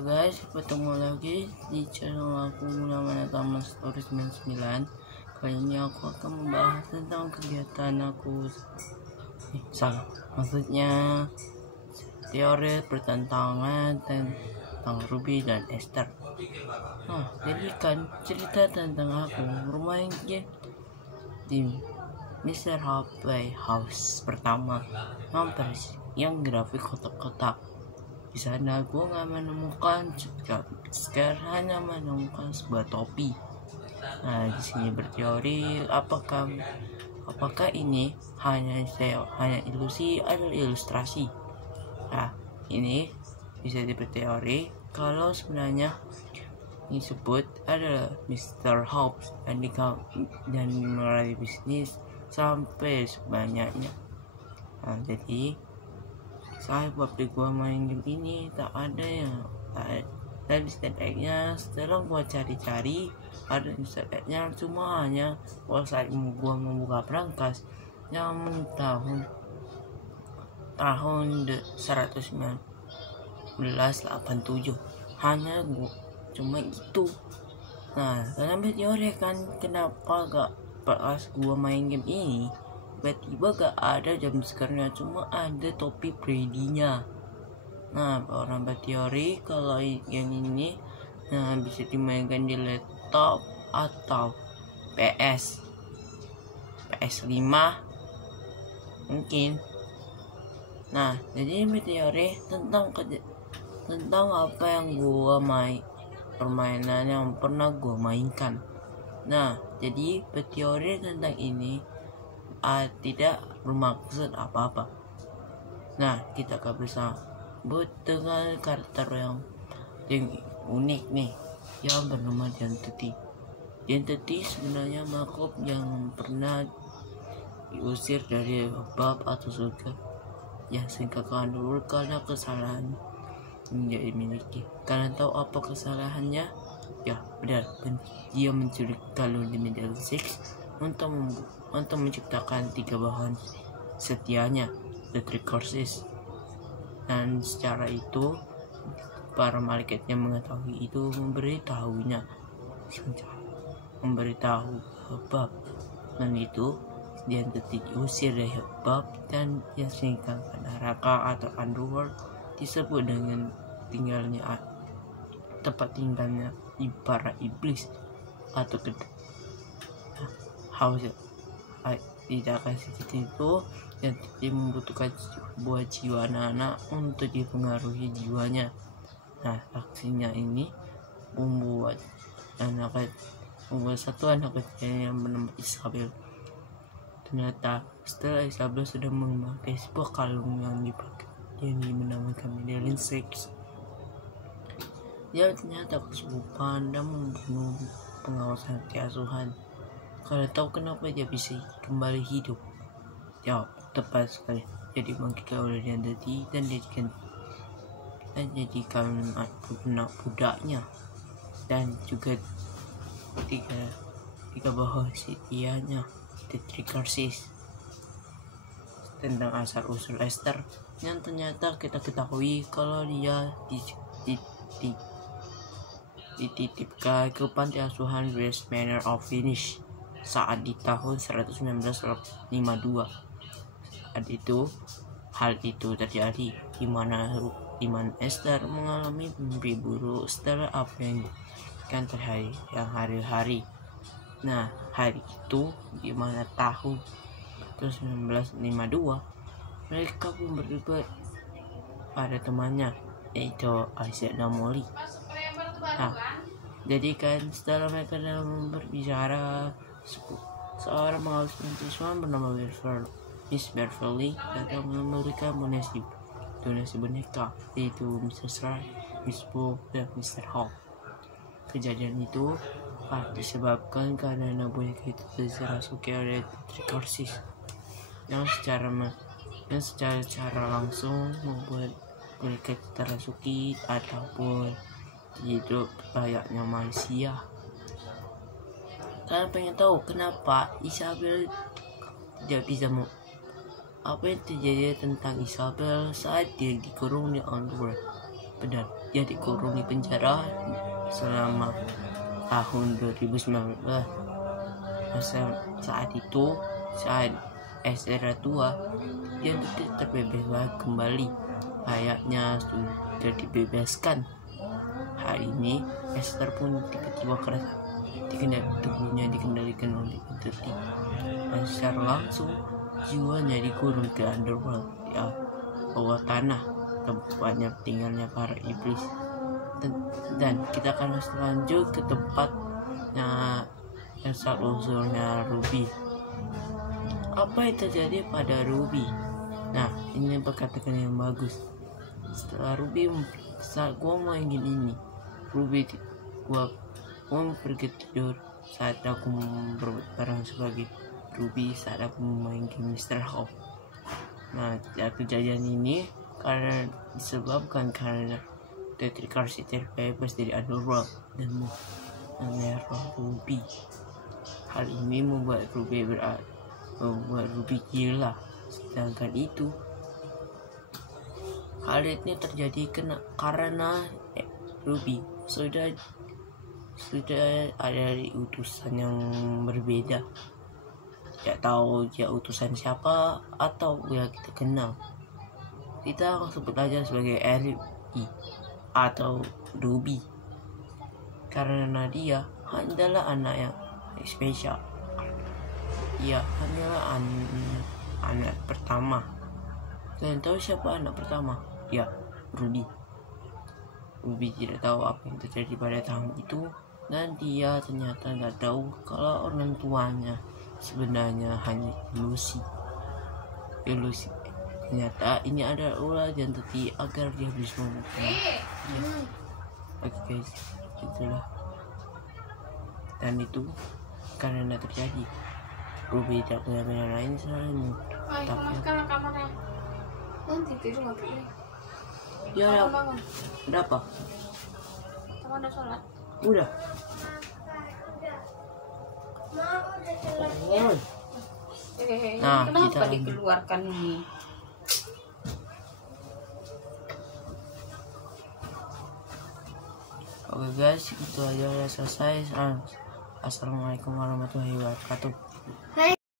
Halo guys, ketemu lagi di channel aku namanya Taman Story 99. Kali ini aku akan membahas tentang kegiatan aku. Maksudnya teori pertentangan tentang Ruby dan Esther. Jadi kan cerita tentang aku bermain game di Mr. Playhouse pertama, yang grafik kotak-kotak. Di sana gue nggak menemukan scare, hanya menemukan sebuah topi. Di sini berteori apakah ini hanya ilusi atau ilustrasi. Ini bisa berteori kalau sebenarnya disebut adalah Mr. Hobbs dan mulai bisnis sampai sebanyaknya. Jadi sahabat di gua main game ini tak ada dan easter egg-nya. Setelah gua cari-cari ada easter egg-nya, cuma hanya saat gua membuka perangkas yang tahun 1987 hanya gua cuma itu. Dalam teori kan kenapa gak pas gua main game ini tiba-tiba gak ada jumpscare-nya, cuma ada topi Freddy-nya. Orang berteori kalau yang ini bisa dimainkan di laptop atau PS5 mungkin. Jadi berteori tentang apa yang gua permainan yang pernah gua mainkan. Jadi berteori tentang ini tidak bermaksud apa-apa. Kita akan bersambut dengan karakter yang unik nih, yang bernama Identity. Identity sebenarnya makhluk yang pernah diusir dari bab atau surga, yang singkatkan dulu karena kesalahan yang dia miliki. Kalian tahu apa kesalahannya? Ya benar, dia menculik kalung di Middle Six untuk menciptakan 3 bahan setianya, the three curses. Dan secara itu para malaikat yang mengetahui itu memberitahu Bab, dan itu dia diusir dari Bab dan diasingkan ke neraka atau underworld, disebut dengan tempat tinggalnya para iblis atau tidak kasih itu, dan dia membutuhkan sebuah jiwa anak-anak untuk dipengaruhi jiwanya. Aksinya ini membuat satu anak kecil yang bernama Isabel. Ternyata setelah Isabel sudah memakai sebuah kalung yang dinamakan Middle Six, dia ternyata kesurupan dan membunuh pengawas panti asuhan. Kalian tahu kenapa dia bisa kembali hidup? Jawab tepat sekali. Jadi bangkitkan oleh Identity dan jadikan budaknya, dan juga tiga bahwa setianya, the three curses. Tentang asal usul Esther yang ternyata kita ketahui kalau dia dititipkan ke panti asuhan West Manor of Finish saat di tahun 1952. Hal itu terjadi di mana Esther mengalami mimpi buruk setelah apa yang hari-hari. Hari itu di mana tahun 1952 mereka pun berdebat pada temannya, yaitu Isaac dan Molly. Jadi kan setelah mereka berbicara, seorang pengawas pentiswan bernama Miss Beverly datang memberikan donasi boneka, yaitu Mr. Strike, Miss Bo, dan Mr. Hall. Kejadian itu disebabkan karena boneka itu dirasuki oleh three curses yang secara langsung membuat boneka terasuki ataupun hidup layaknya manusia. Kalian pengen tahu kenapa Isabel tidak bisa apa yang terjadi tentang Isabel saat dia dikurung di underworld? Benar, dia dikurung di penjara selama tahun 2019. Saat itu, saat Ezra tua, dia terbebas kembali, layaknya sudah dibebaskan. Hari ini Esther pun tiba-tiba tubuhnya dikendalikan oleh entity, dan secara langsung jiwanya dikurung ke underworld, di bawah tanah, tempatnya tinggalnya para iblis. Dan kita akan lanjut ke tempatnya asal usulnya Ruby. Apa yang terjadi pada Ruby? Nah, ini perkataan yang bagus. Setelah Ruby, saat gua main game ini, Ruby, gua pergi tidur saat aku berperan sebagai Ruby saat aku main game Mr. Hope. Nah, kejadian ini disebabkan karena Tetrikar terbebas dari underworld dan meneror Ruby. Hal ini membuat Ruby gila. Sedangkan itu, hal ini terjadi karena Ruby sudah ada di utusan yang berbeda. Tidak tahu dia utusan siapa atau yang kita kenal. Kita sebut aja sebagai RI atau Ruby, karena dia adalah anak yang spesial. Ia adalah anak pertama. Kalian tahu siapa anak pertama? Ya, Ruby. Ruby tidak tahu apa yang terjadi pada tahun itu, dan dia ternyata tidak tahu kalau orang tuanya sebenarnya hanya ilusi. Ternyata ini adalah ulah dan teti agar dia bisa membunuh. Oke guys, itulah. Dan itu karena terjadi Ruby tidak punya pilihan lain selain tapi sekarang kamarnya nanti tidur nggak boleh. Ya udah apa? Kamu udah sholat? Udah. Oh. Nah, kenapa dikeluarkan ini? Oke guys, itu aja udah selesai. Assalamualaikum warahmatullahi wabarakatuh.